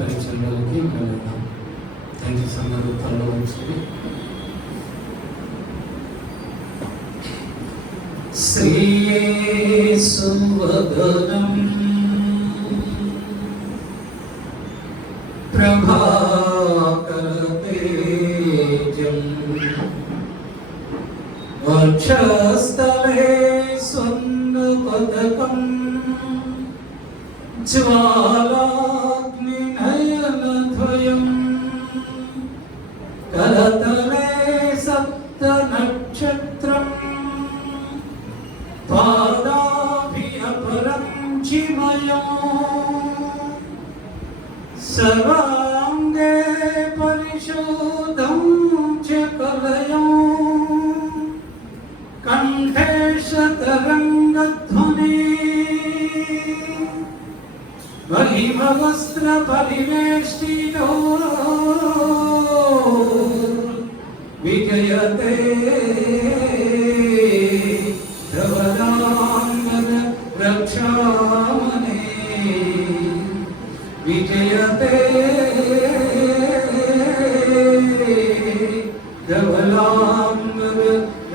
పరిచయాలకి వెళ్ళాం. Thank you అందరూ తలలో వచ్చింది. శ్రీయేసువదనం ప్రభాకరతేజం వక్షస్థలే స్వర్ణపదకం జ్వాలాగ్నినయనద్వయం కరతలే సప్తనక్షత్రం పాదాభియపరం చిమయం సర్వాంగే పరిశోధం చ కలయం కంఠేశతరంగధ్వని మహిమవస్త్ర పరివేష్టితో విజయతే ధవనాంగన రక్షామణే విజయతే ధవనాంగన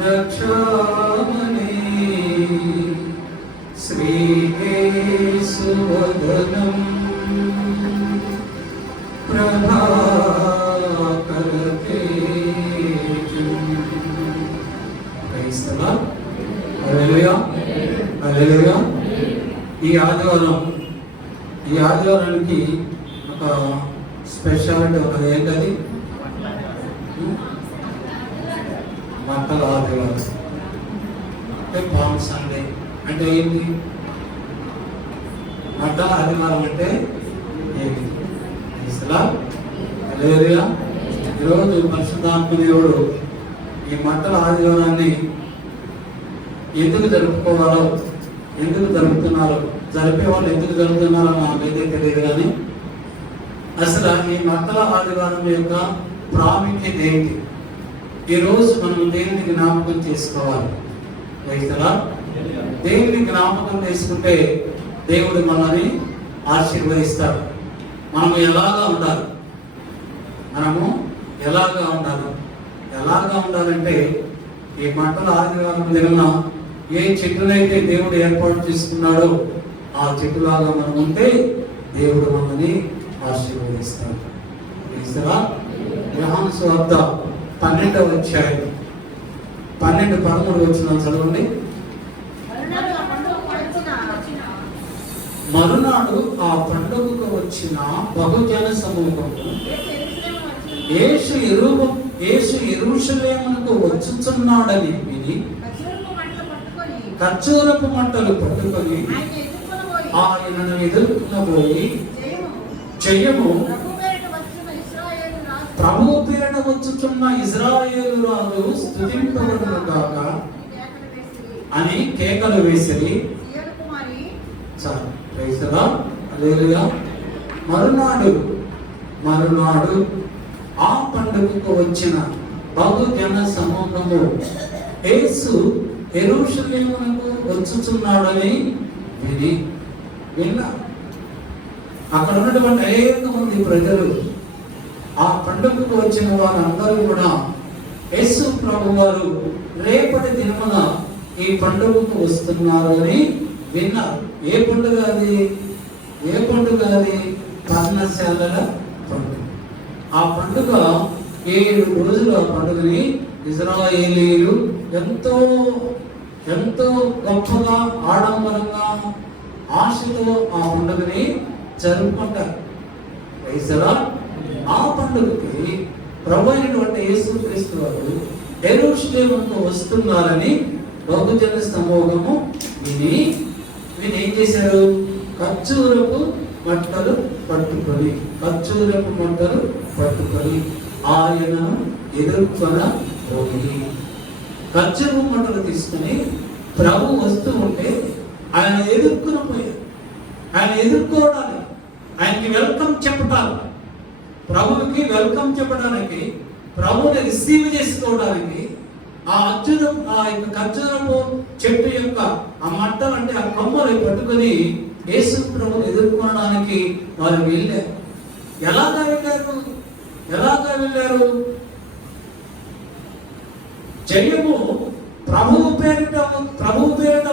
రక్షామణే శ్రీయేసువదనం ప్రభాకరతేజం. హల్లెలూయా హల్లెలూయా. ఈ ఆదివారానికి ఒక స్పెషాలిటీ ఉన్నది. ఏంటది? బట్టల ఆదివారం అంటే పామ్ సండే అంటే ఏంటి? బట్టల ఆదివారం అంటే ఏంటి? హల్లెలూయా. ఈరోజు పరిశుద్ధాత్మ దేవుడు ఈ బట్టల ఆదివారాన్ని ఎందుకు జరుపుకోవాలో, ఎందుకు జరుపుతున్నారో, జరిపే వాళ్ళు ఎందుకు జరుపుతున్నారో నాకైతే తెలియదు. కానీ అసలు ఈ బట్టల ఆదివారం యొక్క ప్రాముఖ్యత ఏంటి? ఈరోజు మనం దేవుని జ్ఞాపకం చేసుకోవాలి. దేవుని జ్ఞాపకం చేసుకుంటే దేవుడు మనల్ని ఆశీర్వదిస్తాడు. మనము ఎలాగా ఉండాలి? ఎలాగా ఉండాలంటే ఈ బట్టల ఆదివారం దిన ఏ చెట్టునైతే దేవుడు ఏర్పాటు చేసుకున్నాడో ఆ చెట్టులాగా మనం ఉంటే దేవుడు మనల్ని ఆశీర్వదిస్తాడు. యోహాను సువార్త 12వ అధ్యాయం 12-13 వచనాలు చదవండి. మరునాడు ఆ పండుగకు వచ్చిన బహుజన సమూహము యేసు యెరూషలేమునకు వచ్చుచున్నాడని విని ఖర్జూరపు మంటలు పట్టుకొని ఆయనను ఎదుర్కొనబోయి, జయము ప్రభువు పేరిట వచ్చుచున్న ఇశ్రాయేలు రాజు స్తుతింపబడును గాక అని కేకలు వేసిరి. హల్లెలూయా. మరునాడు ఆ పండుగకు వచ్చిన బహుజన సమూహము యేసు యెరూషలేమునకు వచ్చుచున్నాడని విన్నా. అక్కడ ఉన్నటువంటి అనేక మంది ప్రజలు, ఆ పండుగకు వచ్చిన వారందరూ కూడా యేసు ప్రభు వారు రేపటి దినమున ఈ పండుగకు వస్తున్నారు అని విన్నారు. ఏ పండుగ అది? పర్ణశాలల పండుగ. ఆ పండుగ 7 రోజులు ఆ పండుగని ఇశ్రాయేలీయులు ఎంతో గొప్పగా, ఆడంబరంగా, ఆశతో ఆ పండుగని జరుపుకుంటారు. ఆ పండుగకి ప్రభు అయినటువంటి యేసుక్రీస్తు వారు యెరూషలేముకు వస్తున్నారని బహుజన సమూహము విని ఏం చేశారు? ఖర్జూరపు మంటలు పట్టుకొని ఆయనను ఎదుర్కొనబోయి. ఖర్జూరపు మంటలు తీసుకుని ప్రభు వస్తూ ఉంటే ఆయన ఎదుర్కొనపోయారు. ఆయన ఎదుర్కోవడానికి, ఆయనకి వెల్కమ్ చెప్పడానికి, ప్రభువుకి వెల్కమ్ చెప్పడానికి, ప్రభువుని రిసీవ్ చేసుకోవడానికి ఆ యొక్క ఖర్జూరపు చెట్టు యొక్క ఆ మంటలు అంటే ఆ కొమ్మలు పట్టుకొని యేసు ప్రభువుని ఎదుర్కోవడానికి వారు వెళ్ళారు. ఎలాగా వెళ్ళారు? జయము ప్రభువు పేరిట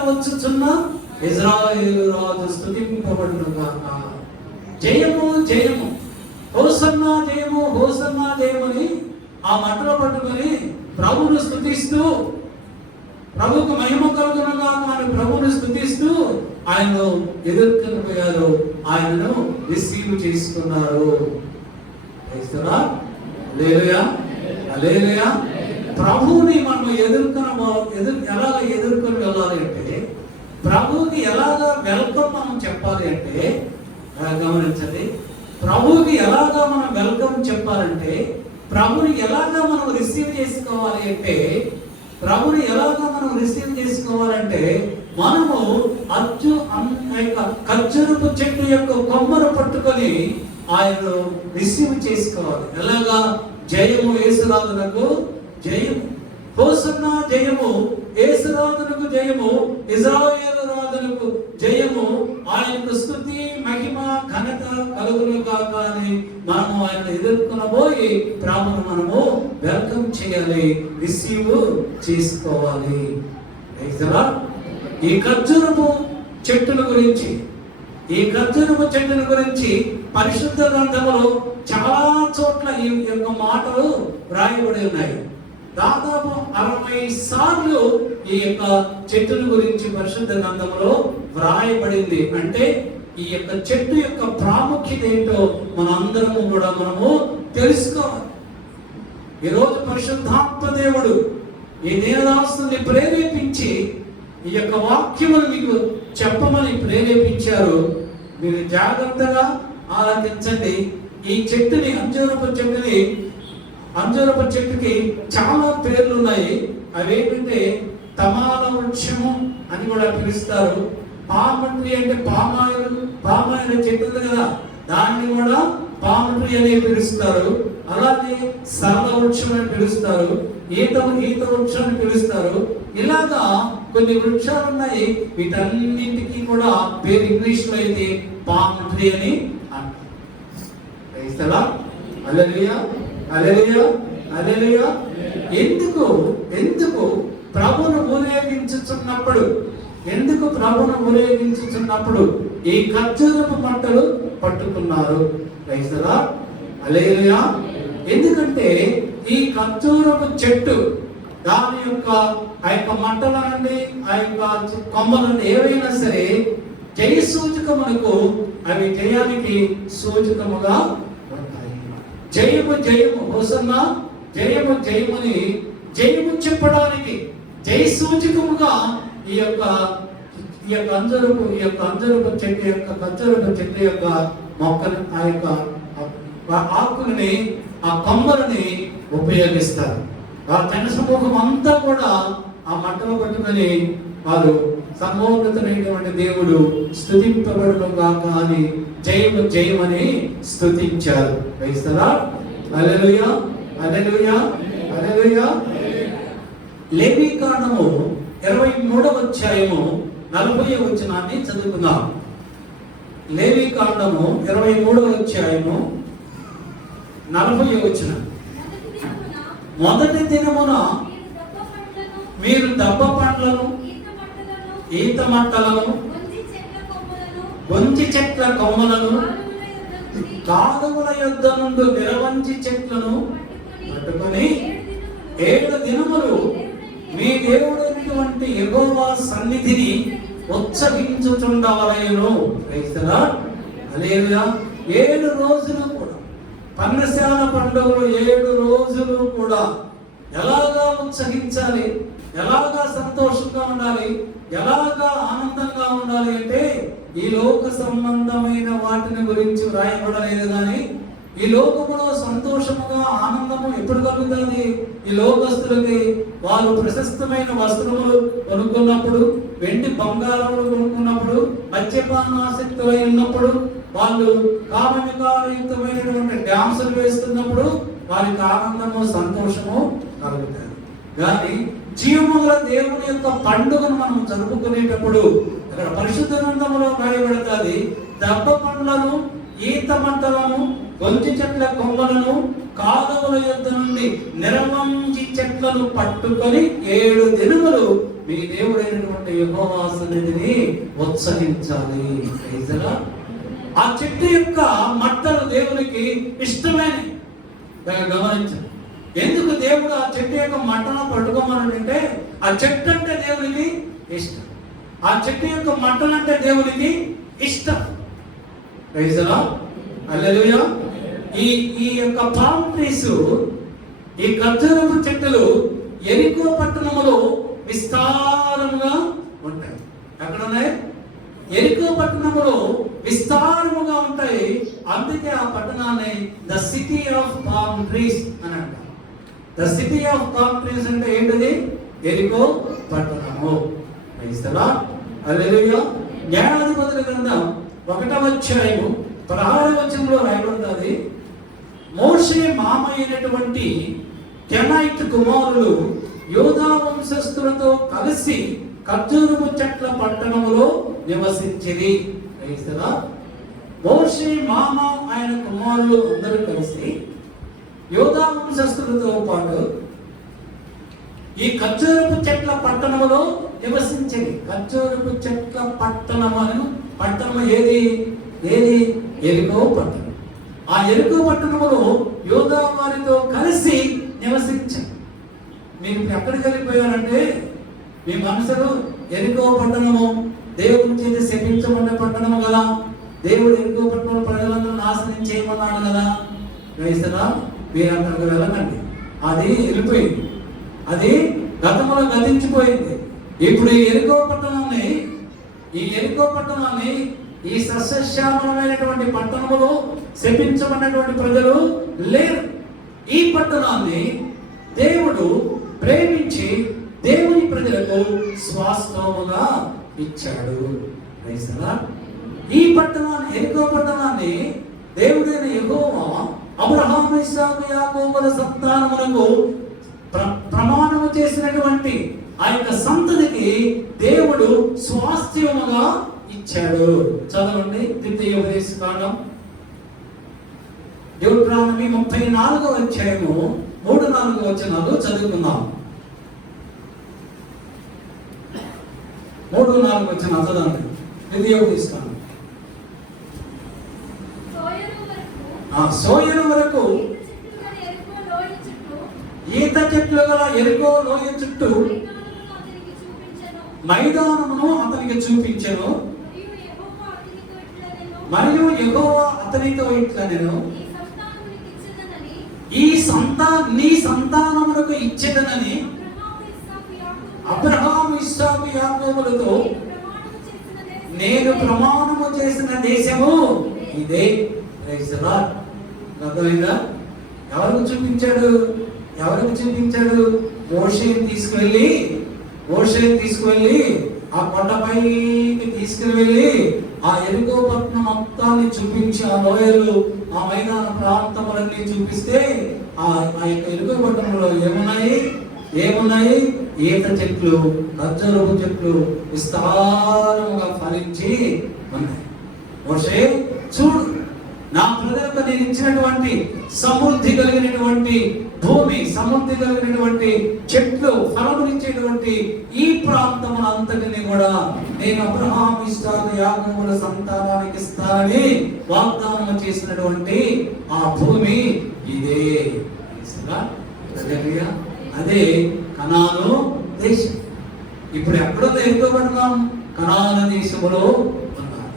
వచ్చుచున్న ఇజ్రాయేలు రాజు స్తుతింపబడును గాక. జయము జయము, హోసన్నా జయము, హోసన్నా జయమని ఆ మంటలు పట్టుకొని ప్రభువును స్తుతిస్తూ, ప్రభువుకు మహిమ కలుగును గాక అని ప్రభువును స్తుతిస్తూ ఆయనను ఎదుర్కొని పోయారు, ఆయనను రిసీవ్ చేసుకున్నారు. హల్లెలూయా. ప్రభువుని మనం ఎలాగ ఎదుర్కొని వెళ్ళాలి అంటే, ప్రభువుకి ఎలాగా వెల్కమ్ మనం చెప్పాలి అంటే, గమనించండి, ప్రభువుకి ఎలాగా మనం వెల్కమ్ చెప్పాలంటే, ప్రభుని ఎలాగా మనం రిసీవ్ చేసుకోవాలి అంటే, మనము ఖర్జూరపు చెట్టు యొక్క కొమ్మను పట్టుకొని ఆయనను రిసీవ్ చేసుకోవాలి. ఎలాగా? జయము యేసురాజునకు జయము, హోసన్నా జయము, యేసురాజునకు జయము, ఇశ్రాయేలు రాజునకు జయము, ఆయనకు స్తుతి మహిమ ఘనత కలుగును గాక అని మనము ఆయన ఎదుర్కొనబోయి ప్రభువును మనము వెల్కమ్ చేయాలి, రిసీవ్ చేసుకోవాలి. ఈ ఖర్జూరపు చెట్టుల గురించి పరిశుద్ధ గ్రంథములో చాలా చోట్ల ఈ యొక్క మాటలు రాయబడి ఉన్నాయి. దాదాపు 60 సార్లు ఈ యొక్క చెట్టుల గురించి పరిశుద్ధ గ్రంథంలో వ్రాయబడింది. అంటే ఈ యొక్క చెట్టు యొక్క ప్రాముఖ్యత ఏంటో మనందరము కూడా మనము తెలుసుకోవాలి. ఈరోజు పరిశుద్ధాత్మ దేవుడు ఈ దేవదాసుని ప్రేరేపించి ఈ యొక్క వాక్యమును మీకు చెప్పమని ప్రేరేపించారు. మీరు జాగ్రత్తగా ఆలోచించండి. ఈ చెట్టుని, అంజూరపు చెట్టుకి చాలా పేర్లు ఉన్నాయి. అవేంటంటే తమాల వృక్షము అని కూడా పిలుస్తారు. పామ్ ట్రీ అంటే పామాయిల్ చెట్టు కదా, దాన్ని కూడా పామ్ ట్రీ అని పిలుస్తారు. అలాగే సరళ వృక్షం అని పిలుస్తారు, ఈత వృక్షం అని పిలుస్తారు. ఇలాగా కొన్ని వృక్షాలు ఉన్నాయి. వీటన్నింటికి కూడా పేరు ఇంగ్లీష్ లో అయితే పామ్ ట్రీ అని అంటారు. హల్లెలూయా. ఎందుకు ప్రభువును ఊరేగించుచున్నప్పుడు ఈ ఖర్జూరపు మంటలు పట్టుకున్నారు? హల్లెలూయా. ఎందుకంటే ఈ ఖర్జూరపు చెట్టు దాని యొక్క ఆ యొక్క మంటలనండి, ఆ యొక్క కొమ్మలండి, ఏవైనా సరే జయ సూచకమునకు అవి జయానికి సూచకముగా ఉంటాయి. జయము హోసన్నా జయముని జయము చెప్పడానికి జయ సూచకముగా ఈ యొక్క ఖర్జూరపు చెట్టు యొక్క మొక్కను, ఆ యొక్క ఆకులని, ఆ కొమ్మలని ఉపయోగిస్తారు. ఆ జన సమూహం అంతా కూడా ఆ మంటలు పట్టుకొని వారు సర్వోన్నతుడైనటువంటి దేవుడు స్తుతింపబడును గాక అని జయమని స్తుతించారు. హల్లెలూయా. లేవీకాండము 23వ అధ్యాయము 40వ వచనాన్ని చదువుకుందాం. లేవీకాండము 23వ అధ్యాయము 40వ వచనం. మొదటి దినమున మీరు దబ్బ పండ్లను, ఈత మట్టలను, వంచి చెట్ల కొమ్మలను, కాలువల యొద్ద నుండి నిరవంచి చెట్లను పట్టుకొని 7 దినములు మీ దేవుడైనటువంటి యెహోవా సన్నిధిని ఉత్సహించుచుండవలెను. హల్లెలూయా. 7 రోజులు కూడా పర్ణశాల పండుగలు 7 రోజులు కూడా ఎలాగా ఉత్సహించాలి, ఎలాగా సంతోషంగా ఉండాలి, ఎలాగా ఆనందంగా ఉండాలి అంటే ఈ లోక సంబంధమైన వాటిని గురించి వ్రాయబడలేదు. కానీ ఈ లోకములో సంతోషముగా ఆనందము ఎప్పుడు కలుగుతుంది? ఈ లోకస్తులకి వారు ప్రశస్తమైన వస్త్రములు కొనుక్కున్నప్పుడు, వెండి బంగారములు కొనుక్కున్నప్పుడు, మద్యపానాసక్తులై ఉన్నప్పుడు, వాళ్ళు కామవికారయుక్తమైనటువంటి డ్యాన్సులు వేస్తున్నప్పుడు వారికి ఆనందము సంతోషము కలుగుతాయి. కానీ జీవముల దేవుని యొక్క పండుగను మనం జరుపుకునేటప్పుడు అక్కడ పరిశుద్ధ గ్రంథములో రాయబడుతుంది, దబ్బ పండ్లను, ఈత మంటలను, గొంజి చెట్ల కొమ్మలను కాలువల యొద్ద నుండి నిరవంజి చెట్లను పట్టుకొని 7 దినములు మీ దేవుడైనటువంటి యెహోవా సన్నిధిని ఉత్సహించాలి. ఆ చెట్టు యొక్క మట్టలు దేవునికి ఇష్టమైనవి. గమనించండి, ఎందుకు దేవుడు ఆ చెట్టు యొక్క మట్టను పట్టుకోమనంటే ఆ చెట్టు అంటే దేవునికి ఇష్టం. ఆ చెట్టు యొక్క మట్టలు అంటే దేవునికి ఇష్టం. హల్లెలూయా. ఈ యొక్క పామ్ ట్రీస్, ఈ ఖర్జూరపు చెట్టులు యెరికో పట్టణములో విస్తారముగా ఉంటాయి. ఎక్కడ ఉన్నాయి? యెరికో పట్టణములో విస్తారముగా ఉంటాయి. అందుకే ఆ పట్టణాన్ని the city of palm trees అని అంటారు. The city of palm trees అంటే ఏంటిది? యెరికో పట్టణము. హల్లెలూయా. న్యాయాధిపతుల గ్రంథం 1వ అధ్యాయము 16వ వచనంలో రాయబడుతుంది, మోషే మామ అయినటువంటి కెనైట్ కుమారులు యోధా వంశస్థులతో కలిసి ఖర్జూరపు చెట్ల పట్టణములో నివసించిరి. మోషే మామ ఆయన కుమారులు అందరూ కలిసి యోధా వంశస్థులతో పాటు ఈ ఖర్జూరపు చెట్ల పట్టణములో నివసించింది. ఖర్జూరపు చెట్ల పట్టణం ఏది? యెరికో పట్టణం. ఆ యెరికో పట్టణములో యోధా వారితో కలిసి నివసించారు. మీరు ఎక్కడికి వెళ్ళిపోయారంటే మీ మనసులో యెరికో పట్టణము దేవుని చేత శపించబడ్డ పట్టణము కదా, దేవుడు యెరికో పట్టణంలో ప్రజలందరూ నాశనం చేయమన్నాడు కదా. వేస్తారా? మీరు అక్కడికి వెళ్ళకండి. అది వెళ్ళిపోయింది, అది గతంలో గతించిపోయింది. ఇప్పుడు ఈ యెరికో పట్టణాన్ని ఈ సస్యశ్యామలమైనటువంటి పట్టణములో శపించబడినటువంటి ప్రజలు లేరు. ఈ పట్టణాన్ని దేవుడు ప్రేమించి దేవుని ప్రజలకు స్వాస్థ్యముగా ఇచ్చాడు. ఈ పట్టణాన్ని, యెరికో పట్టణాన్ని దేవుడైన యెహోవా అబ్రహాము, ఇస్సాకు, యాకోబుల సంతానములకు ప్రమాణము చేసినటువంటి ఆ యొక్క సంతతికి దేవుడు స్వాస్థ్యముగా ఇచ్చాడు. చదవండి ద్వితీయోపదేశకాండం deuteronomy 34వ అధ్యాయము 3-4 వచనాలు చదువుకుందాం. 3-4 వచనాలు చదవండి. ద్వితీయోపదేశకాండం. సోయరు వరకు ఈత చెట్లు గల యెరికో లోయ చుట్టూ మైదానమును అతనికి చూపించెను. మరియు యెహోవా అతనితో ఇట్లనెను, నీ సంతానమునకు ఇచ్చేదనని అబ్రహాము, ఇస్సాకు, యాకోబులతో నేను ప్రమాణము చేసిన దేశము ఇదే. అర్థమైందా? ఎవరికి చూపించాడు? మోషేని తీసుకువెళ్ళి ఆ కొండపైకి తీసుకువెళ్ళి ఆ యెరికో పట్టణం మొత్తాన్ని చూపించి ఆ లోయలు, ఆ మైదాన ప్రాంతములన్నీ చూపిస్తే ఆ యొక్క యెరికో పట్టణంలో ఏమున్నాయి? ఈత చెట్లు, ఖర్జూరపు చెట్లు విస్తారముగా ఫలించి ఉన్నాయి. మోషే, చూడు, నా ప్రజలకు నేను ఇచ్చినటువంటి సమృద్ధి కలిగినటువంటి భూమి, సమృద్ధి కలిగినటువంటి చెట్లు, ఫలమునిచ్చేటువంటి ఈ ప్రాంతమును అంతటిని కూడా నేను అబ్రహాము, ఇస్సాకు, యాకోబుల సంతానానికి ఇస్తానని వాగ్దానం చేసినటువంటి ఆ భూమి ఇదే. అదే కనాను దేశం. ఇప్పుడు ఎక్కడుందో ఎదుగుబడున్నాం? కనాను దేశములో ఉన్నాం.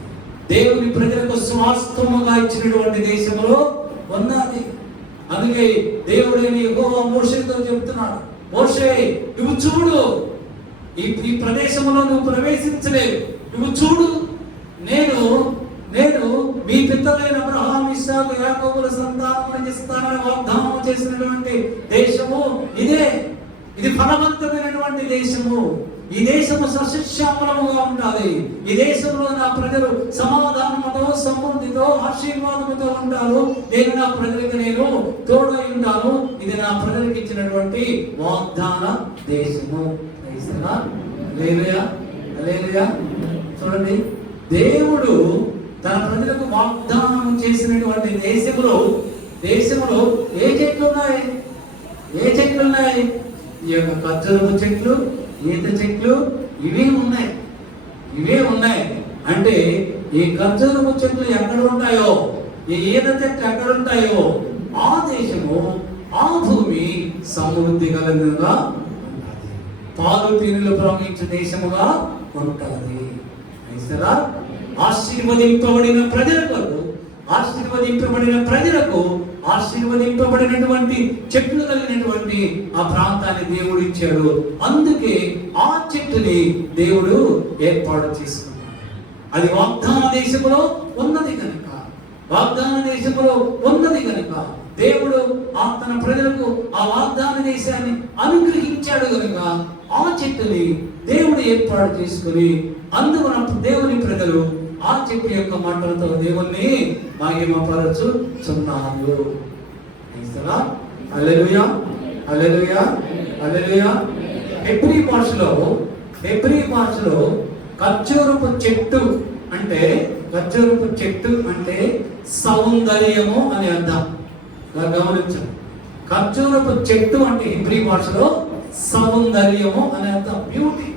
దేవుని ప్రజలకు స్వాస్థ్యముగా ఇచ్చినటువంటి దేశంలో ఉన్నది. అందుకే దేవుడిని యెహోవా మోషేతో చెప్తున్నాడు, మోషే, నువ్వు చూడు, ఈ ప్రదేశంలో నువ్వు ప్రవేశించలేవు, నువ్వు చూడు, నేను మీ పితరులైన అబ్రహాము, ఇస్సాకు, యాకోబుల సంతానానికి ఇస్తానని వాగ్దానం చేసినటువంటి దేశము ఇదే. ఇది ఫలవంతమైనటువంటి దేశము. ఈ దేశము సస్యశ్యామలముగా ఉండాలి. ఈ దేశంలో నా ప్రజలు సమాధానముతో, సమృద్ధితో, ఆశీర్వాదముతో ఉంటారు. నేను నా ప్రజలకు నేను తోడై ఉంటాను. ఇది నా ప్రజలకు ఇచ్చినటువంటి వాగ్దాన దేశము. హల్లెలూయా, హల్లెలూయా. చూడండి, దేవుడు తన ప్రజలకు వాగ్దానం చేసినటువంటి దేశంలో ఏ చెట్లు ఉన్నాయి? ఏ చెట్లు ఉన్నాయి? ఈ యొక్క ఖర్జూరపు చెట్లు, ఈత చెట్లు ఇవే ఉన్నాయి. అంటే ఈ ఖర్జూరపు చెట్లు ఎక్కడ ఉంటాయో, ఈ ఈత చెట్లు ఎక్కడ ఉంటాయో ఆ దేశము, ఆ భూమి సమృద్ధి కలిగినగా ఉంటుంది, పాలు తేనెలు ప్రవహించే దేశముగా ఉంటుంది. ఆశీర్వదింపబడిన ప్రజలకు ఆశీర్వదింపబడినటువంటి చెట్లు కలిగినటువంటి ఆ ప్రాంతాన్ని దేవుడు ఇచ్చాడు. అందుకే ఆ చెట్టుని దేవుడు ఏర్పాటు చేసుకున్నాడు. అది వాగ్దాన దేశంలో ఉన్నది కనుక దేవుడు తన ప్రజలకు ఆ వాగ్దాన దేశాన్ని అనుగ్రహించాడు కనుక ఆ చెట్టుని దేవుడు ఏర్పాటు చేసుకుని అందువల్ల దేవుని ప్రజలు ఆ చెట్టు యొక్క మాటలతో దేవుణ్ణి మహిమపరచుచున్నారు. హల్లెలూయా, హల్లెలూయా, హల్లెలూయా. హెబ్రీ భాషలో ఖర్జూరపు చెట్టు అంటే సౌందర్యము అని అర్థం. గమనించండి, ఖర్జూరపు చెట్టు అంటే హెబ్రీ భాషలో సౌందర్యము అని అర్థం, బ్యూటీ.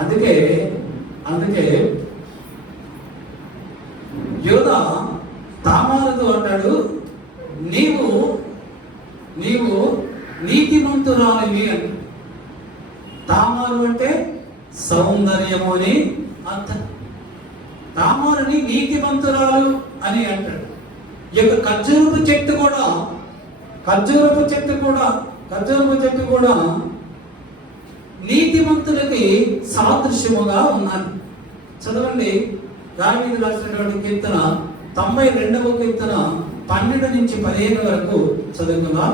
అందుకే యోధ తామారుతో అంటాడు, నీవు నీతిమంతురాలివి అని. తామారు అంటే సౌందర్యము అని అర్థం. తామారుని నీతిమంతురాలు అని అంటాడు. ఈ యొక్క ఖర్జూరపు చెట్టు కూడా నీతిమంతులకి సాదృశ్యముగా ఉన్నది. చదవండి, దావీదు రాసినటువంటి కీర్తన 92వ కీర్తన 12 నుంచి 15 వరకు చదువుకుందాం.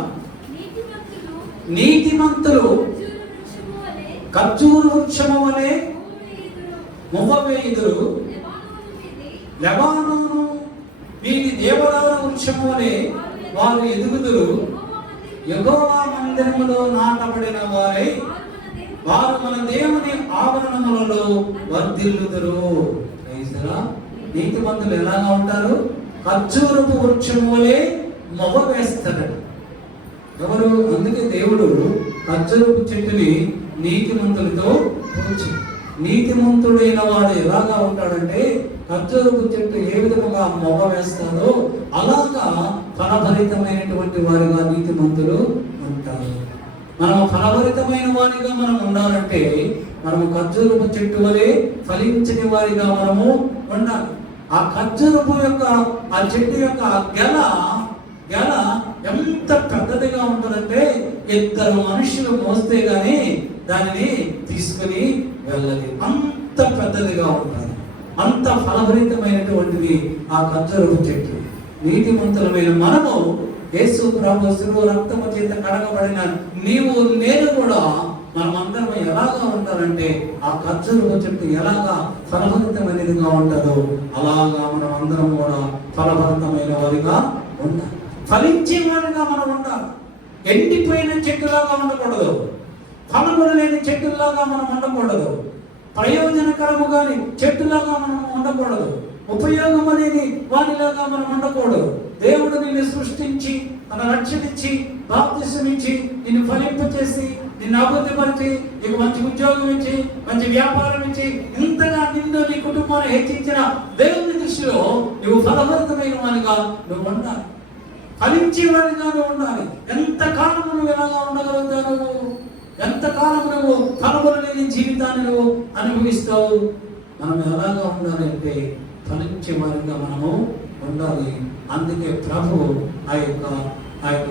నీతిమంతులు ఖర్జూర వృక్షము వలె మొవ్వవేయుదురు, లెబానోను వీధి దేవదారు వృక్షము వలె వారు ఎదుగుదురు. యెహోవా మందిరములో నాటబడిన వారై వారు మన దేవుని ఆవరణములలో వర్ధిల్లుదురు. నీతిమంతులు ఎలాగా ఉంటారు? ఖర్జూరపు వృక్షము వలె మొవ్వ వేస్తాడు. ఎవరు? అందుకే దేవుడు ఖర్జూరపు చెట్టుని నీతిమంతులతో పోల్చి, నీతిమంతుడైన వాడు ఎలాగా ఉంటాడంటే ఖర్జూరపు చెట్టు ఏ విధముగా మొవ్వ వేస్తాడో అలాగా ఫలభరితమైనటువంటి వారిగా నీతిమంతులు ఉంటారు. మనం ఫలభరితమైన వారిగా మనం ఉండాలంటే మనము ఖర్జూరపు చెట్టు వలె ఫలించని వారిగా మనము ఉండాలి. ఆ ఖర్జూరపు యొక్క ఆ చెట్టు యొక్క గెల ఎంత పెద్దదిగా ఉంటుందంటే 2 మనుషులు మోస్తే గాని దానిని తీసుకుని వెళ్ళదు, అంత పెద్దదిగా ఉంటుంది. అంత ఫలభరితమైనటువంటిది ఆ ఖర్జూరపు చెట్టు. నీతిమంతులమైన మనము యేసు ప్రభు శిలువ రక్తము చేత కడగబడిన నీవు నేను కూడా మనమందరం ఎలాగా ఉంటారంటే ఆ ఖర్జూరపు చెట్టు ఎలాగా ఫలభరితమైనదిగా ఉంటుందో అలాగా మనం అందరం కూడా ఫలభరితమైన వారిగా ఉండాలి, ఫలించే వారిగా మనం ఉండాలి. ఎండిపోయిన చెట్టులాగా ఉండకూడదు, ఫలములు లేని చెట్టులాగా మనం ఉండకూడదు, ప్రయోజనకరము కాని చెట్టులాగా మనం ఉండకూడదు, ఉపయోగం అనేది వారిలాగా మనం ఉండకూడదు. దేవుడు నిన్ను సృష్టించి తన రక్షణించి బాప్తిసం ఇచ్చి నిన్ను ఫలింపచేసి నిన్ను అభివృద్ధిపరిచి నీకు మంచి ఉద్యోగం ఇచ్చి మంచి వ్యాపారం ఇచ్చి ఇంతగా నిన్ను నీ కుటుంబాన్ని హెచ్చించిన దేవుని దృష్టిలో నువ్వు ఫలభరితమైన వానిగా నువ్వు ఉండాలి, ఫలించేవాడిగా నువ్వు ఉండాలి. ఎంతకాలం నువ్వు ఎలాగా ఉండగలుగుతావు? ఎంతకాలం నువ్వు ఫలములు లేని జీవితాన్ని నువ్వు అనుభవిస్తావు? మనం ఎలాగా ఉండాలి అంటే ఫలించే వారిగా మనము ఉండాలి. అందుకే ప్రభు ఆ యొక్క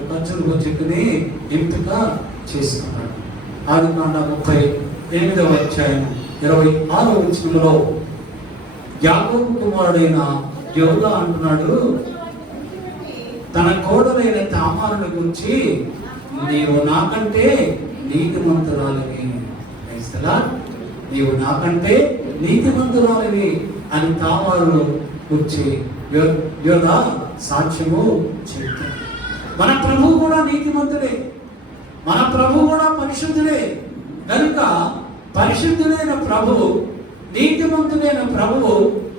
ఖర్జూరపు చెట్టుని ఎంపిక చేసుకున్నాడు. ఆదికాండ 38వ అధ్యాయం 26వ వచనంలో యాకోబు కుమారుడైన యోధ అంటున్నాడు, తన కోడలైన తామారుని గురించి, నీవు నాకంటే నీతిమంతురాలివి, నీవు నాకంటే నీతిమంతురాలివి అని తామారు గురించి యోధ సాక్ష్యము చెప్తాడు. మన ప్రభు కూడా నీతిమంతుడే, మన ప్రభు కూడా పరిశుద్ధుడే. కనుక పరిశుద్ధుడైన ప్రభువు, నీతిమంతుడైన ప్రభువు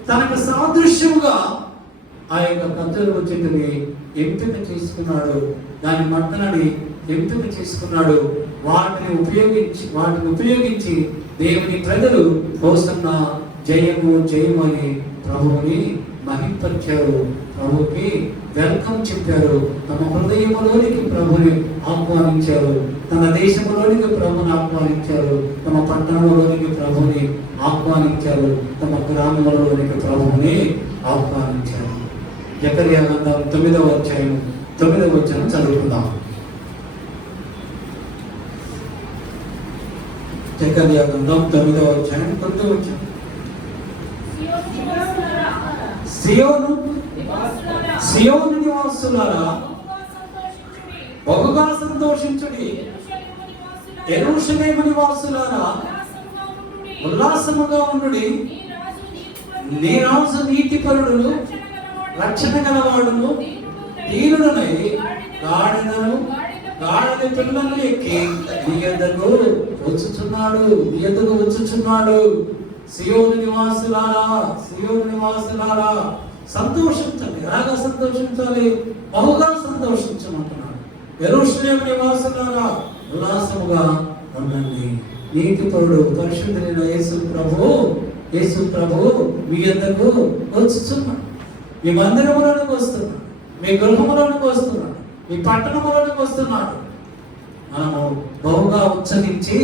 తనకు సాదృశ్యముగా ఆ యొక్క ఖర్జూరపు చెట్టుని ఎంపిక చేసుకున్నాడు. దాని మట్టలని ఎంపిక చేసుకున్నాడు. వాటిని ఉపయోగించి దేవుని ప్రజలు హోసన్న జయము జయము అని ప్రభువుని మహింపరిచారు. ప్రభుకి వెల్కమ్ చెప్పారు. తమ హృదయములోనికి ప్రభుని ఆహ్వానించారు. తన దేశంలోనికి ప్రభుని ఆహ్వానించారు. తమ పట్టణంలోనికి ప్రభుని ఆహ్వానించారు. తమ గ్రామంలోనికి ప్రభుని ఆహ్వానించారు. జకర్యా గ్రంథం 9వ అధ్యాయం 9వ వచనం చదువుకుందాం. జకర్యా గ్రంథం 9వ అధ్యాయం 9వ వచనం. సియోను నివాసులారా బహుగా సంతోషించుడి, యెరూషలేము నివాసులారా ఉల్లాసముగా ఉండుడి. నీ రాజు నీతిపరుడు, రక్షణ గలవాడును, దీనుడనై గాడిద పిల్లలు ఎక్కి నీ యొద్దకు వచ్చుచున్నాడు. సియోను నివాసులారా సంతోషించండి. ఎలాగా సంతోషించాలి? బహుగా సంతోషించమంటున్నాడు. యెరూషలేము నివాసులారా ఉల్లాసముగా ఉండండి. నీతిపరుడు పరిశుద్ధుడైన యేసు ప్రభు మీ యొద్దకు వచ్చుచున్నాడు. మీ మందిరములోనికి వస్తున్నాడు, మీ గృహములోనికి వస్తున్నాడు, మీ పట్టణములోనికి వస్తున్నాడు. మనము బహుగా ఉత్సహించి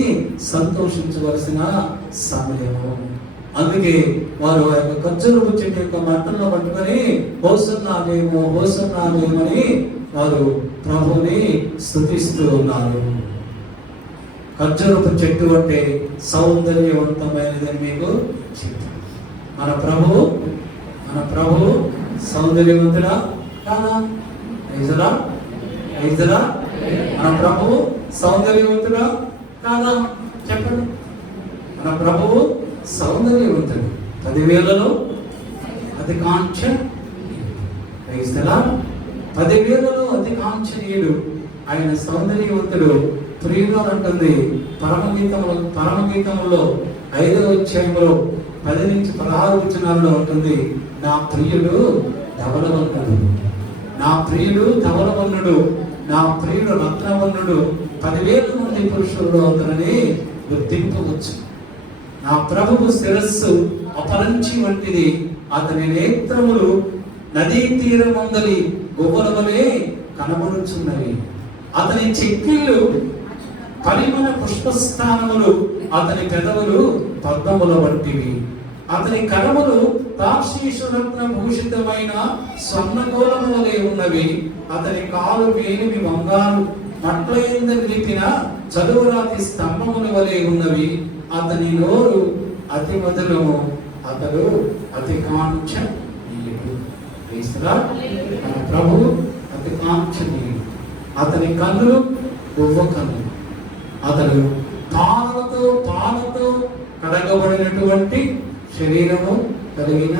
సంతోషించవలసిన సమయము. అందుకే వారు ఆ యొక్క ఖర్జూరపు చెట్టు యొక్క మట్టంలో పట్టుకొని హోసన్నామేమో అని వారు ప్రభుని స్తుతిస్తూ ఉన్నారు. ఖర్జూరపు చెట్టు అంటే సౌందర్యవంతమైనదని మీకు చెప్పారు. మన ప్రభు సౌందర్యవంతుడా కాదా? ఐజరా మన ప్రభు సౌందర్యవంతుడా కాదా? చెప్పండి. మన ప్రభువు సౌందర్యవంతుడు. 10,000లో అతి కాంక్షణీయుడు. ఆయన సౌందర్యవంతుడు. ప్రియుడు అంటుంది పరమగీతంలో 5వ అధ్యాయంలో 10 నుంచి 16 వచనాల్లో ఉంటుంది. నా ప్రియుడు ధవలవర్ణుడు, నా ప్రియుడు రత్నవర్ణుడు. 10,000 మంది పురుషుల్లో అతనిని గుర్తింపవచ్చు. నా ప్రభువు శిరస్సు అపరంచి వంటిది, అతని నేత్రములు నదీ తీరమందలి గువ్వల వలె కనబడుచున్నవి. అతని చెక్కిళ్ళు పరిమళ పుష్పస్థానములు, అతని పెదవులు పద్మముల వంటివి. అతని కరములు తార్షీషురత్న భూషితమైన స్వర్ణగోళము వలె ఉన్నవి. అతని కాలు వేలిమి బంగారు మట్లయందు నిలిపిన చదువురాతి స్తంభముల వలె ఉన్నవి. అతని నోరు అతి మధురము, అతడు అతి కాంక్షణీయుడు. మన ప్రభు అతి కాంక్షణీయుడు. అతని కన్నులు గువ్వ కన్నులు. అతడు పాలతో కడగబడినటువంటి శరీరము కలిగిన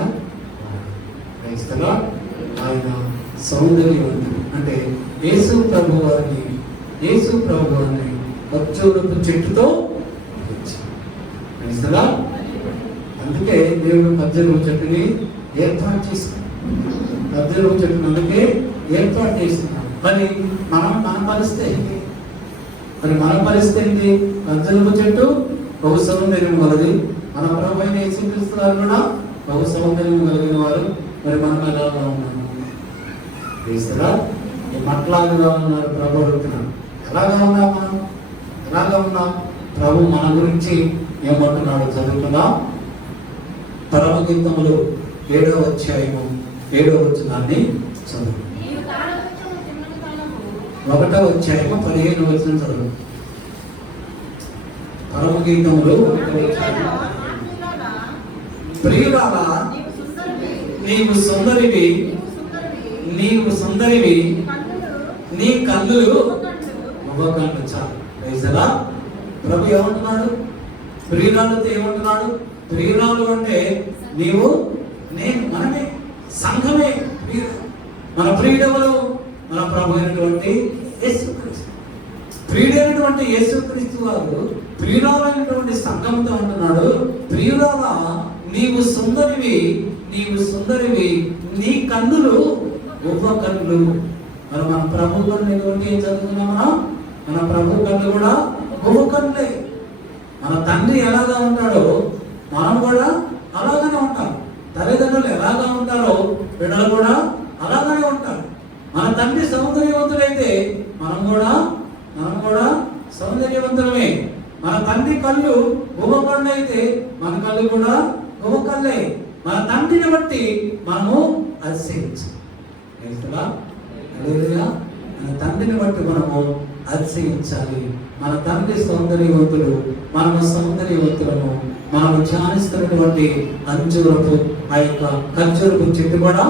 ఆయన సౌందర్యవంతుడు. అంటే యేసు ప్రభు వారిని ఖర్జూరపు చెట్టుతో అందుకే దేవుడు ఖర్జూరపు చెట్టుని ఏర్పాటు చేస్తున్నాడు. మరి మన పరిస్థితి ఏంటి? ఖర్జూరపు చెట్టు బహు సౌందర్యం కలది. మన ప్రభు అయిన యేసుక్రీస్తు వారు కూడా బహు సౌందర్యం కలిగిన వారు. మరి మనం ఎలాగా ఉన్నాము? మట్లాగా ఉన్నారు ప్రభు అడుగుతున్నాం. ఎలాగా ఉన్నాం? ప్రభు మన గురించి ఏమంటున్నాడు చదువుకుందాం. పరమగీతములు 7వ అధ్యాయము 7వ వచనాన్ని చదువు. 1వ అధ్యాయము 15వ వచనం చదువు. పరమగీతములు ప్రియులారా నీవు సుందరివి, నీ కన్నులు అవ్వకండు. చాలు. ప్రభు ఏమంటున్నాడు? ప్రియురాలతో ఏమంటున్నాడు? ప్రియురాలు అంటే నీవు, నేను, మనమే, సంఘమే. మన ప్రియుడెవరు? మన ప్రభు అయినటువంటి యేసుక్రీస్తు. ప్రియుడైనటువంటి యేసుక్రీస్తు వారు ప్రియురాలైనటువంటి సంఘంతో అంటున్నాడు, ప్రియురాలా నీవు సుందరివి, నీవు సుందరివి, నీ కన్నులు గొప్ప కన్నులు. మరి మన ప్రభు కన్ను ఎటువంటి ఏం చదువుతున్నామా? మన ప్రభు కన్ను కూడా గొప్ప కన్నులే. మన తండ్రి ఎలాగా ఉంటాడో మనం కూడా అలాగనే ఉంటాం. తల్లిదండ్రులు ఎలాగా ఉంటారో బిడ్డలు కూడా అలాగనే ఉంటారు. మన తండ్రి సౌందర్యవంతుడైతే మనం కూడా సౌందర్యవంతులమే. మన తండ్రి కళ్ళు గొప్ప కళ్ళు అయితే మన కళ్ళు కూడా గొప్ప కళ్ళే. మన తండ్రిని బట్టి మనము అతిశయించాలి. మన తండ్రిని బట్టి మనము అతిశయించాలి. మన తండ్రి సౌందర్యవంతుడు, మనము సౌందర్యవంతులము. మనము ధ్యానిస్తున్నటువంటి అంజూరపు ఆ యొక్క ఖర్జూరపు చెట్టు కూడా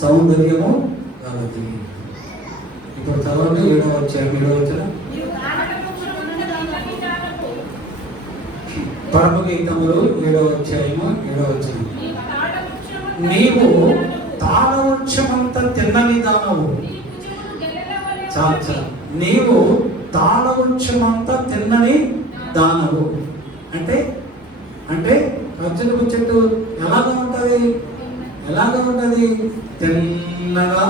సౌందర్యము కలది. ఇప్పుడు చదవండి 7వ అధ్యాయం పరమగీతములు 7వ అధ్యాయము 7వ వచనం. నీవు తాళవృక్షమంత తిన్నని దానవు. నీవు తాళవృక్షమంతా తిన్నని దానవు అంటే అంటే ఖర్జూరపు చెట్టు ఎలాగా ఉంటుంది? తిన్నగా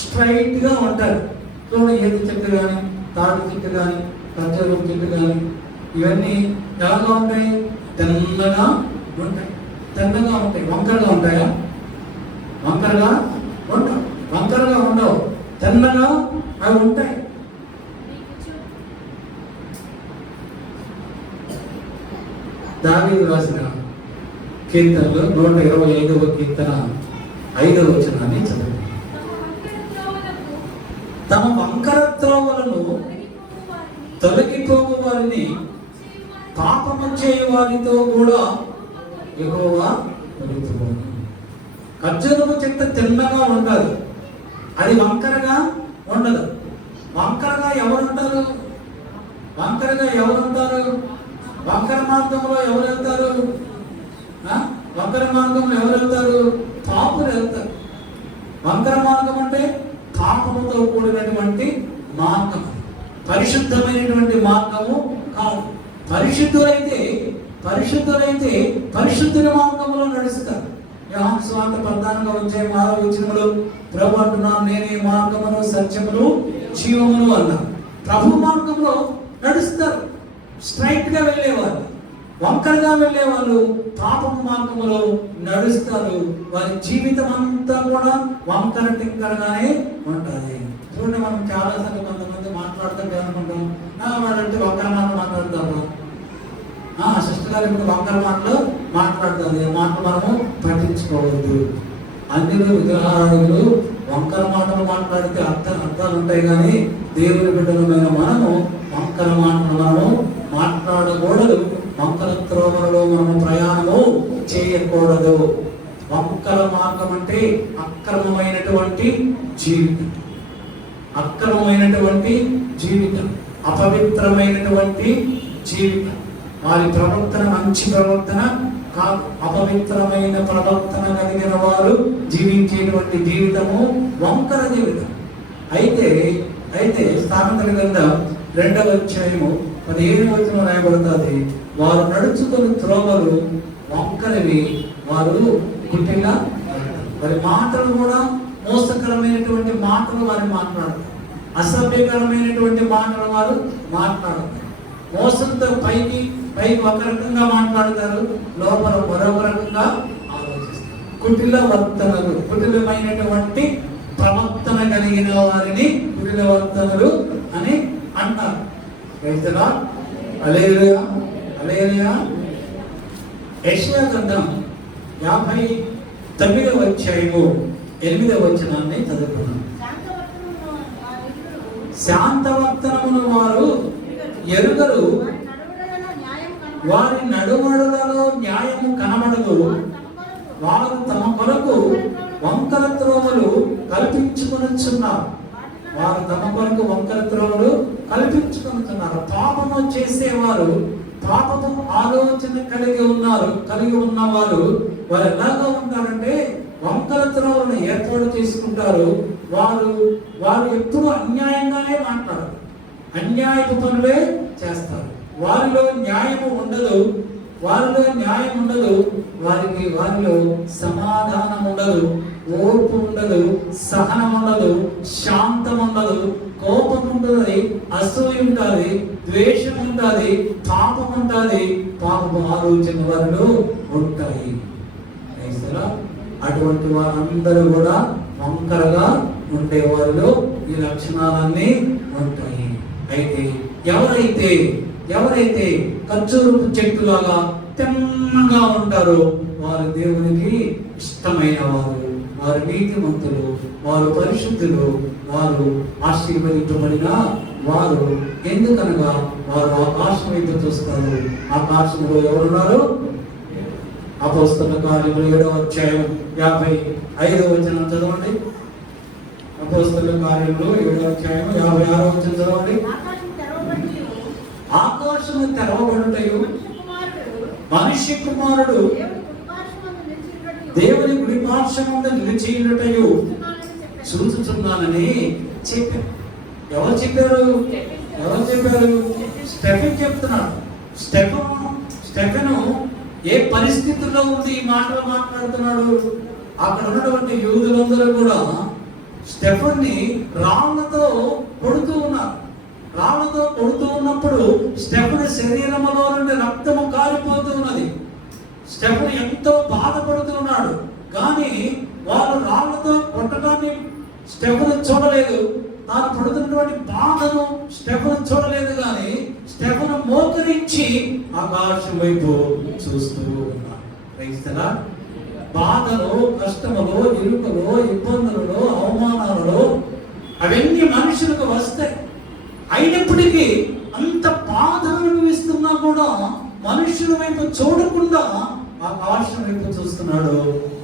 స్ట్రైట్ గా ఉంటాడు. చూడండి, ఏది చెట్టు కానీ, తాటి చెట్టు కానీ, ఖర్జూరపు చెట్టు కానీ ఇవన్నీ ఎలాగా ఉంటాయి? తిన్నగా ఉంటాయి. వంకరగా ఉంటాయా? వంకరగా ఉండవు. తిన్నగా అవి ఉంటాయి. దావీదు రాసిన కీర్తనలు 125వ కీర్తన 5వ వచనాన్ని చదవండి. తమ వంకర త్రోవలను తొలగిపోవు వారిని పాపము చేయు వారితో కూడా యెహోవా పొందుతాడు. ఖర్జూరపు చెట్టు తిన్నగా ఉండదు, అది వంకరగా ఉండదు. వంకరగా ఎవరుంటారు? వంకర మార్గంలో ఎవరు వెళ్తారు? పాపులు వెళ్తారు. వంకర మార్గం అంటే పాపముతో కూడినటువంటి మార్గం, పరిశుద్ధమైనటువంటి మార్గము కాదు. పరిశుద్ధులైతే పరిశుద్ధుల మార్గంలో నడుస్తారు. యోహాను సువార్త 14వ అధ్యాయం 6వ వచనంలో ప్రభు అంటున్నాను, నేనే మార్గమును సత్యమును జీవమును అన్నారు. ప్రభు మార్గంలో నడుస్తారు. స్ట్రైట్ గా వెళ్ళేవాళ్ళు, వంకరగా వెళ్ళేవాళ్ళు పాపము మార్గంలో నడుస్తారు. వారి జీవితం అంతా కూడా వంకర టింకరగానే ఉంటుంది. చూడండి, మనం చాలాసార్లు కొంతమంది మాట్లాడుతుంటే అనుకుంటాం, వాళ్ళంటే వంకర మాటలు మాట్లాడతారు. సిస్టర్ గారు ఇప్పుడు వంకర మాటలు మాట్లాడుతుంది. మాటలు మనము పట్టించుకోవద్దు. అందులో విగ్రహారాధకులు వంకర మాటలు మాట్లాడితే అర్థాలు ఉంటాయి, కానీ దేవుని బిడ్డలమైన మనము వంకర మాటలు మనము మాట్లాడకూడదు. వంకర త్రోవలలో మనము ప్రయాణము చేయకూడదు. వంకర మార్గం అంటే అక్రమమైనటువంటి జీవితం, అపవిత్రమైనటువంటి జీవితం. వారి ప్రవర్తన మంచి ప్రవర్తన కాదు, అపవిత్రమైన ప్రవర్తన కలిగిన వారు జీవించేటువంటి జీవితము వంకర జీవితం. అయితే సామెతల గ్రంథం 2వ అధ్యాయము 15వ వచనం రాయబడుతుంది, వారు నడుచుకుని త్రోవలు వంకరవి, వారు గుట్టిగా. వారి మాటలు కూడా మోసకరమైనటువంటి మాటలు వారు మాట్లాడతారు. అసభ్యకరమైనటువంటి మాటలు వారు మాట్లాడతారు. మోసంతో పైకి ఒక రకంగా మాట్లాడతారు, లోపల మరొక రకంగా ఆలోచిస్తారు. కుటిలమైనటువంటి ప్రవర్తన కలిగిన వారిని కుటిల వర్తనలు అని అంటారు. హల్లెలూయా. యెషయా గ్రంథం 59వ అధ్యాయము 8వ వచనాన్ని చదువుకున్నాం. శాంతవర్తనమును వారు ఎరుగరు, వారి నడుమడులలో న్యాయము కనబడదు. వారు తమ కొరకు వంకర త్రోవలు కల్పించుకొనుచున్నారు. పాపము చేసేవారు, పాపము ఆలోచన కలిగి ఉన్నవారు వారు ఎలాగా ఉంటారంటే వంకర త్రోవలను ఏర్పాటు చేసుకుంటారు. వారు ఎప్పుడు అన్యాయంగానే మాట్లాడరు, అన్యాయపు పనులే చేస్తారు. వారిలో న్యాయము ఉండదు. వారిలో న్యాయం ఉండదు, వారిలో సమాధానం ఉండదు, ఓర్పు ఉండదు, సహనం ఉండదు, శాంతం ఉండదు, కోపం ఉంటుంది, అసూయ ఉంటుంది, ద్వేషం ఉంటుంది, పాపం ఉంటుంది, పాపపు ఆలోచన వారిలో ఉంటాయి. అటువంటి వారందరూ కూడా వంకరగా ఉండే వారిలో ఈ లక్షణాలన్నీ ఉంటాయి. అయితే ఎవరైతే ఖర్జూరు చెట్టులాగా తిన్నగా ఉంటారో వారు దేవునికి ఇష్టమైన వారు నీతిమంతులు, వారు పరిశుద్ధులు, వారు ఆశీర్వదించబడిన వారు. ఎందుకనగా వారు ఆకాశం వైపు చూస్తారు. ఆకాశంలో ఎవరున్నారు? అపోస్తలుల కార్యములు 7వ అధ్యాయం 55వ వచనం చదవండి. అపోస్తలుల కార్యములు 7వ అధ్యాయం 56వ వచనం చదవండి. ఆకాశము తెరవబడుటయు మనిషి కుమారుడు దేవుని కుడి పార్శ్వమందు నిలిచియుండుటయు చూచుచున్నానని చెప్పారు. ఎవరు చెప్పారు? స్టెఫెన్ చెప్తున్నాడు. స్టెఫెను ఏ పరిస్థితుల్లో ఉంది ఈ మాటలు మాట్లాడుతున్నాడు? అక్కడ ఉన్నటువంటి యూదులందరూ కూడా స్టెఫెన్ని రాళ్లతో కొడుతూ ఉన్నారు. రాళ్లతో కొడుతూ ఉన్నప్పుడు స్టెఫెన్ శరీరంలో నుండి రక్తము కారిపోతూ ఉన్నది. స్టెఫెన్ ఎంతో బాధపడుతూ ఉన్నాడు. కానీ వారు రాళ్లతో కొట్టడాన్ని స్టెఫెన్ చూడలేదు. తాను పడుతున్నటువంటి బాధను స్టెఫెన్ చూడలేదు. కానీ స్టెఫెన్ మోకరించి ఆకాశం వైపు చూస్తూ ఉన్నాడు. బాధలో, కష్టములో, ఇరుకులో, ఇబ్బందులలో, అవమానాలలో అవన్నీ మనుషులకు వస్తాయి. అయినప్పటికీ అంత బాధ అనుభవిస్తున్నా కూడా మనుషుల వైపు చూడకుండా ఆకాశం వైపు చూస్తున్నాడు.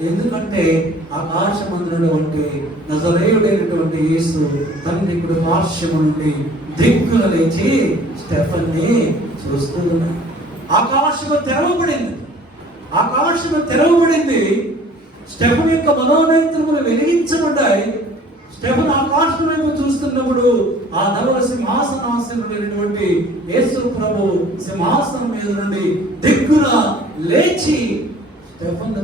ఎందుకంటే ఆకాశమందునటువంటి నజరేయుడైనటువంటి యేసు తండ్రి కుడి పార్శ్వము నుండి దిక్కున లేచి స్టెఫెన్ని చూస్తూ ఉన్నాడు. ఆకాశము తెరవబడింది. స్టెఫెన్ యొక్క మనోనేత్రములు వెలిగించబడ్డాయి. స్టెఫెన్ ఆకాశం వైపు చూస్తున్నప్పుడు ఆ నలువ సింహాసనాసనుడైనటువంటి యేసు ప్రభు సింహాసనం మీద నుండి దిక్కున లేచి స్టెఫెన్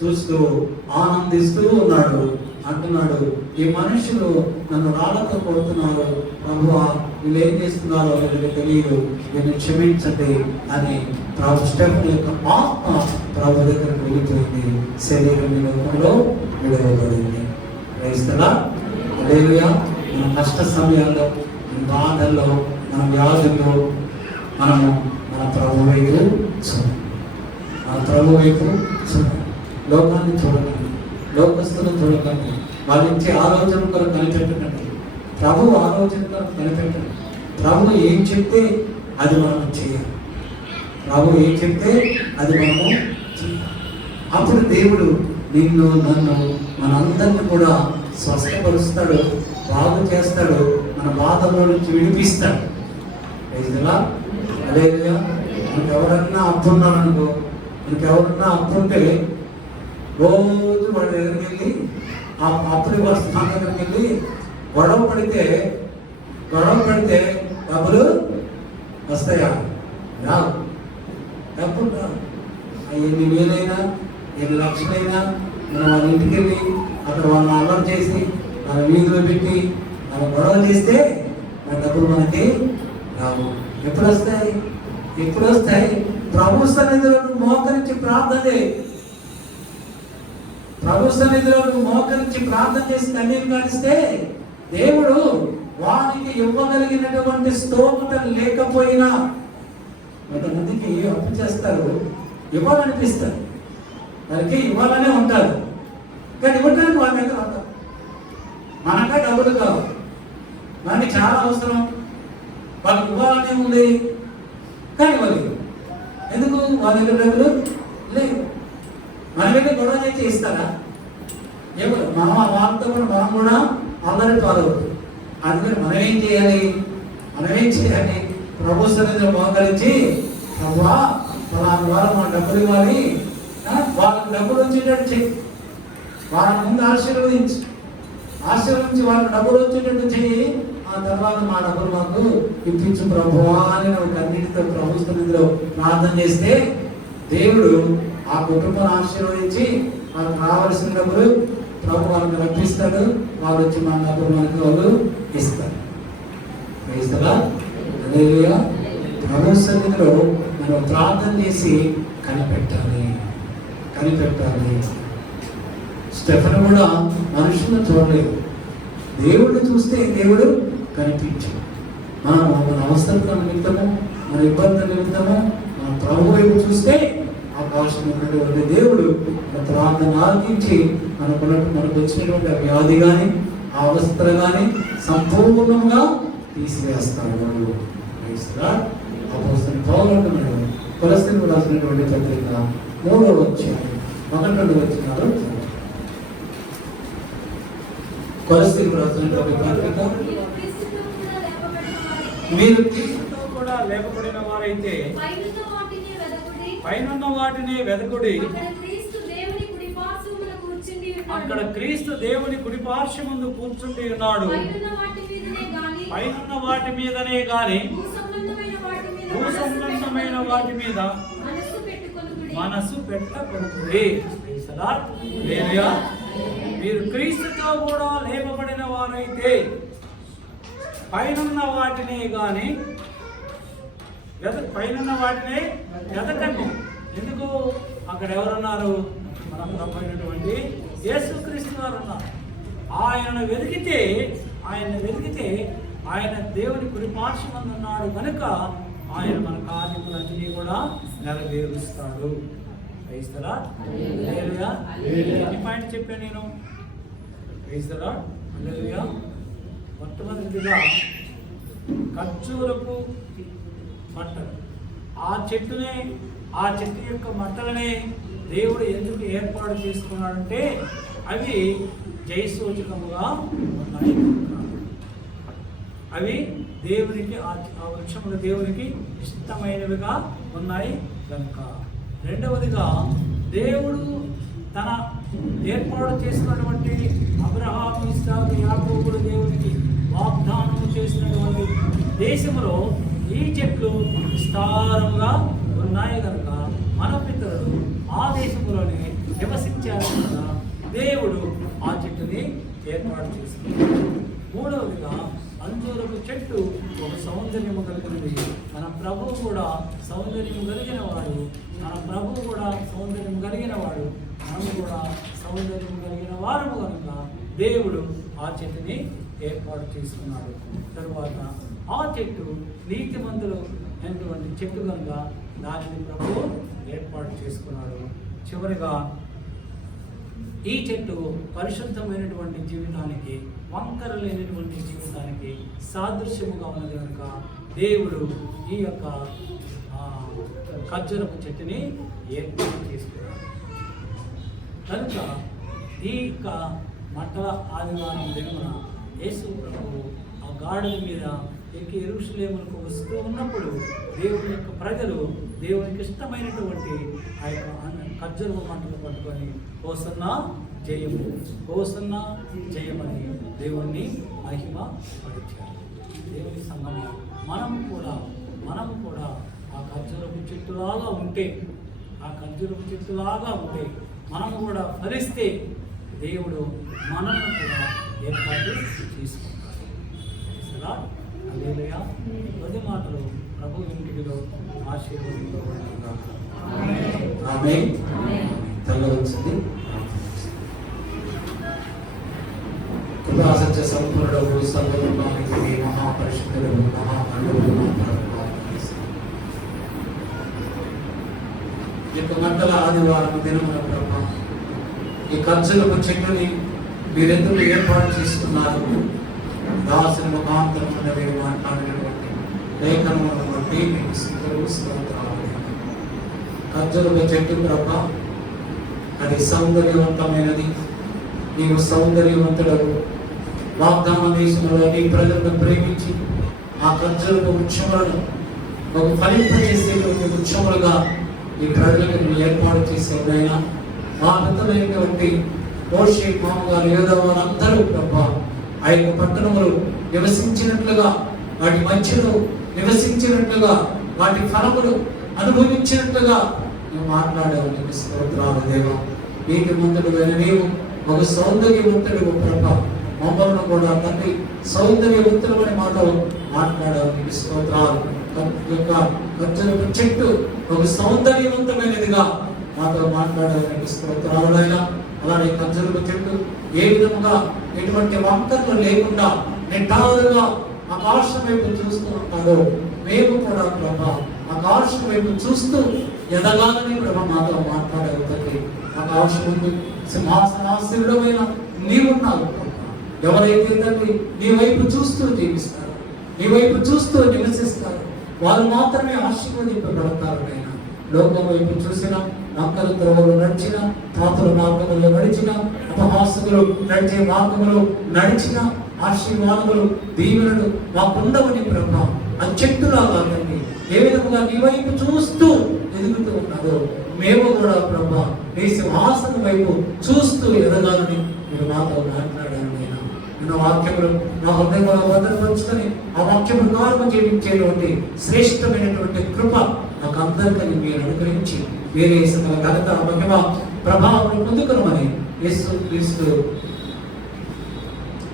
చూస్తూ ఆనందిస్తూ ఉన్నాడు. అంటున్నాడు, ఈ మనుషులు నన్ను రాళ్లతో కొడుతున్నారు, ప్రభువా వీళ్ళు ఏం చేస్తున్నారో వీళ్ళకి తెలియదు, వీళ్ళని క్షమించండి అని ప్రభు స్టెఫెన్ యొక్క ఆత్మ ప్రభు దగ్గరకు వెళ్ళిపోయింది. శరీరం ఈ లోకంలో విడవబడింది. మన కష్ట సమయాల్లో, మన బాధల్లో, మన వ్యాధుల్లో మనము మన ప్రభు వైపు లోకాన్ని చూడకండి, లోకస్తులను చూడకండి, వాళ్ళు ఇచ్చే ఆలోచన కొరకు కనిపెట్టకండి. ప్రభు ఆలోచన కొరకు కనిపెట్టండి. ప్రభు ఏం చెప్తే అది మనం చేయాలి. అప్పుడు దేవుడు నిన్ను, నన్ను, మనందరిని కూడా స్వస్థపరుస్తాడు, బాగు చేస్తాడు, మన బాధలో నుంచి విడిపిస్తాడు. మనకు ఎవరన్నా అప్పు ఉన్నారనుకో, అప్పుంటే రోజు వాడి దగ్గరికి వెళ్ళి ఆ అప్పుడి వస్తున్న దగ్గరికి వెళ్ళి గొడవ పడితే డబ్బులు వస్తాయా? రావు. డబ్బులు రావు. ఎన్ని వేలైనా, ఎన్ని లక్షలైనా మనం వాళ్ళ ఇంటికి వెళ్ళి అక్కడ వాళ్ళని అల్లరి చేసి మన వీధిలో పెట్టి మనం గొడవ చేస్తే మన డబ్బులు మనకి రావు. ఎప్పుడు వస్తాయి? ప్రభు సన్నిధిలో మోకరించి ప్రార్థన చేసి కన్నీరు కాడిస్తే దేవుడు వానికి ఇవ్వగలిగినటువంటి స్తోమత లేకపోయినా, కొంతమందికి అప్పు చేస్తారు, ఇవ్వాలనిపిస్తారు, వారికి ఇవ్వాలనే ఉంటారు, కానీ ఇవ్వడానికి వాళ్ళ దగ్గర ఉంటారు. మనకే డబ్బులు కావు, మనకి చాలా అవసరం, వాళ్ళకి ఇవ్వాలనే ఉంది, కానీ ఇవ్వలేదు. ఎందుకు? వాళ్ళ దగ్గర డబ్బులు లేవు. మన దగ్గర గొడవ చేసి ఇస్తారా? ఎవరు? వాళ్ళతో మనం కూడా అందరి పాల్గొంటాం. అందుకని మనం ఏం చేయాలి? ప్రభు సన్నిధిలో మోకరించి, ప్రభువా ఫలానా వారు మన డబ్బులు ఇవ్వాలి, వాళ్ళకి డబ్బులు వచ్చేటట్టు చెయ్యి, వాళ్ళ ముందు ఆశీర్వదించి వాళ్ళకి డబ్బులు వచ్చేటట్టు చెయ్యి. ఆ తర్వాత మా డబ్బులు మాకు ఇప్పించు ప్రభువా అని కన్నీటితో ప్రభు సన్నిధిలో ప్రార్థన చేస్తే దేవుడు ఆ కుటుంబాన్ని ఆశీర్వదించి వాళ్ళకి రావాల్సిన డబ్బులు ప్రభు వాళ్ళకి రప్పిస్తాడు. వాళ్ళు వచ్చి మన డబ్బులు మనకి వాళ్ళు ఇస్తారు. ప్రభు సన్నిధిలో మనం ప్రార్థన చేసి కనిపెట్టాలి. స్టెఫెను కూడా మనుషులను చూడలేదు, దేవుడిని చూస్తే దేవుడు కనిపించాడు. మన అవసరం నిమిత్తము, మన ఇబ్బందుల నిమిత్తము మన ప్రభు వైపు చూస్తే అవకాశమైనటువంటి దేవుడు మన ప్రార్థన ఆలకించి మనకు వచ్చినటువంటి వ్యాధి కానీ ఆ అవస్థలు కానీ సంపూర్ణంగా తీసివేస్తాడు. అపోస్తలుడైన పౌలు అంటున్నాడు కొలస్సీయులకు రాసినటువంటి పత్రిక 3వ అధ్యాయం 1-2 వచనాలు. కొలస్సీయులకు రాసినటువంటి పత్రిక, మీరు క్రీస్తుతో కూడా లేపబడిన వారైతే పైనున్న వాటిని వెదకుడి, అక్కడ క్రీస్తు దేవుని కుడి పార్శ్వమందు కూర్చుండి ఉన్నాడు. పైనున్న వాటి మీదనే గాని భూసంబంధమైన వాటి మీద మనసు పెట్టకొనుకుడి. మీరు క్రీస్తుతో కూడా లేపబడిన వారైతే పైనున్న వాటినే గాని పైనున్న వాటినే వెదకండి. ఎందుకు? అక్కడ ఎవరున్నారు? మన ప్రభు అయినటువంటి యేసుక్రీస్తు వారు ఉన్నారు. ఆయనను వెతికితే ఆయన దేవుని కుడి పార్శ్వమందు ఉన్నాడు కనుక ఆయన మన కార్యములన్నీ కూడా నెరవేరుస్తాడు. క్రైస్తలా ఎన్ని పాయింట్ చెప్పాను నేను? క్రైస్తలా మొట్టమొదటిగా ఖర్జూరపు మట్టలు. ఆ చెట్టు యొక్క మట్టలనే దేవుడు ఎందుకు ఏర్పాటు చేసుకున్నాడంటే అవి జయసూచకముగా ఉన్నాయి. అవి దేవునికి ఆ వృక్షములు దేవునికి ఇష్టమైనవిగా ఉన్నాయి కనుక. రెండవదిగా దేవుడు తన ఏర్పాటు చేసినటువంటి అబ్రహాము, ఇస్సాకు, యాకోబులు దేవునికి వాగ్దానం చేసినటువంటి దేశంలో ఈ చెట్లు విస్తారంగా ఉన్నాయి కనుక మన పితరులు ఆ దేశంలోనే నివసించారు కనుక దేవుడు ఆ చెట్టుని ఏర్పాటు చేసుకున్నాడు. మూడవదిగా అంజూరపు చెట్టు ఒక సౌందర్యము కలిగినది. మన ప్రభువు కూడా సౌందర్యం కలిగిన వాడు. మనము కూడా సౌందర్యం కలిగిన వారము కనుక దేవుడు ఆ చెట్టుని ఏర్పాటు చేసుకున్నాడు. తరువాత ఆ చెట్టు నీతిమంతులు అయినటువంటి చెట్టు కనుక దానిని ప్రభువు ఏర్పాటు చేసుకున్నాడు. చివరిగా ఈ చెట్టు పరిశుద్ధమైనటువంటి జీవితానికి, వంకర లేనటువంటి జీవితానికి సాదృశ్యముగా ఉన్నది కనుక దేవుడు ఈ యొక్క ఖర్జూరపు చెట్టుని ఏర్పాటు చేసుకున్నాడు. కనుక ఈ యొక్క మట్టల ఆదివారం దినమున యేసు ప్రభువు ఆ గాడిద మీద ఎక్కి యెరూషలేమునకు వస్తూ ఉన్నప్పుడు దేవుని యొక్క ప్రజలు దేవునికి ఇష్టమైనటువంటి ఆ యొక్క ఖర్జూరపు మంటలు పట్టుకొని హోసన్నా జయమని దేవుణ్ణి మహిమ పడిచారు. దేవుని సంగమం మనము కూడా ఆ ఖర్జూరపు చెట్టులాగా ఉంటే మనము కూడా ఫలిస్తే దేవుడు మనల్ని కూడా ఏర్పాటు చేసుకుంటాడు. హల్లెలూయా. కొద్ది మాటలు ప్రభు ఇంటిలో ఆశీర్వాదంతో కృపాసత్య సంపూర్ణుడు సర్వలోకానికి మహాపరిశుద్ధుడు ఈ గంటల ఆదివారం దినమున ప్రభు ఈ ఖర్జూరపు చెట్టుని మీరెందుకు ఏర్పాటు చేసుకున్నారు? దాసుని ముఖాంతరమున మీరు మాట్లాడినటువంటి లేఖనములను బట్టి మీకు స్తోత్రాలు. ఖర్జూరపు చెట్టు ప్రభ అది సౌందర్యవంతమైనది. నీవు సౌందర్యవంతుడు. వాగ్దాన దేశంలో నీ ప్రజలను ప్రేమించి ఆ ఖర్జూరపు వృక్షములను ఒక ఫలింపజేసేటువంటి వృక్షములుగా ఈ ప్రజలకు నేను ఏర్పాటు చేసేదైనా మా పెద్దలైనటువంటి మోషే మామగారు యోధా వారందరూ ప్రభ ఆ యొక్క పట్టణములు నివసించినట్లుగా, వాటి మధ్యలో నివసించినట్లుగా, వాటి ఫలములు అనుభవించినట్లుగా నువ్వు మాట్లాడావు. నీకు స్తోత్రాలు దేవా. నీటి మంతుడువైన నీవు ఒక సౌందర్యవంతుడు ప్రభ, మమ్మల్ని కూడా తండ్రి సౌందర్యవంతులమని మాతో మాట్లాడావు. నీకు స్తోత్రాలు. యొక్క ఖర్జూరపు చెట్టు ఒక సౌందర్యవంతమైనదిగా మాతో మాట్లాడావు. నీకు స్తోత్రాలైనా. అలానే ఖర్జూరపు చెట్టు ఏ విధముగా ఎటువంటి వంకర్లు లేకుండా నిటారుగా ఆకాశం వైపు చూస్తూ ఉంటారో మేము కూడా ప్రభ ఆకాశం వైపు చూస్తూ ఎదగాలని ప్రభ మాతో మాట్లాడావు తండ్రి. ఆకాశం ముందు సింహాసనాశీనుడమైన నీవున్నావు. ఎవరైతే తండ్రి నీ వైపు చూస్తూ జీవిస్తారు, నీ వైపు చూస్తూ నివసిస్తారు, వారు మాత్రమే ఆశీర్వదింపబడతారు. నాయన లోకం వైపు చూసిన, వంకర త్రోవలు నడిచిన, పాతుల మార్గములు నడిచిన, అపహాసకులు నడిచే మార్గములు నడిచిన ఆశీర్వాదములు దీవెనలు మాకుండవని ప్రభ ఆ చెట్టులాగా తండ్రి ఏ విధముగా నీ వైపు చూస్తూ ఎదుగుతూ ఉన్నారో మేము కూడా ప్రభ నీ సింహాసనం వైపు చూస్తూ ఎదగాలని మీరు మాతో మాట్లాడారు. నేను వాక్యములు నా హృదయంలో భద్రపరుచుకొని ఆ వాక్యములు కారణం జీవించేటువంటి శ్రేష్టమైనటువంటి కృప నాకు అందరికీ మీరు అనుగ్రహించి వేరే సకల ఘనత మహిమ ప్రభావం పొందుకునమని యేసుక్రీస్తు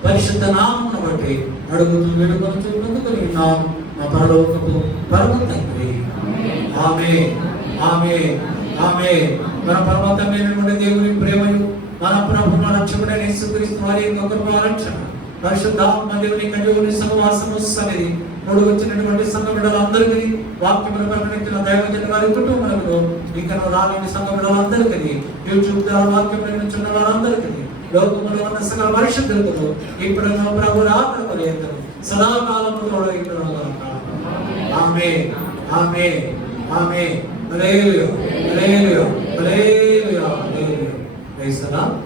పరిశుద్ధ నామమును బట్టి అడుగుతూ వేడుకొనుచు పొందుకొని ఉన్నాం మా పరలోకపు పరమ తండ్రి. ఆమేన్, ఆమేన్, ఆమేన్. మన పరమ తండ్రి దేవుని ప్రేమయు మన ప్రభువు రక్షకుడైన యేసుక్రీస్తు వారి యొక్క కృపా రక్షణ పరిశుద్ధాత్మ దేవుని కన్యకుని సహవాసము సన్నిధి మూడు వచ్చినటువంటి సంఘ బిడ్డలందరికీ వాక్యమును ప్రకటించిన దైవజన వారి కుటుంబాలకు ఇంకా రాలేని సంఘ బిడ్డలందరికీ యూట్యూబ్ ద్వారా వాక్యం నిర్మించిన వారందరికీ లోకములో ఉన్న సకల పరిశుద్ధులకు ఇప్పుడు ప్రభు రాకడ పర్యంతం సదాకాలము తోడైండును గాక. ఆమేన్, ఆమేన్, ఆమేన్. హల్లెలూయా, హల్లెలూయా, హల్లెలూయా, హల్లెలూయా. Praise the lord.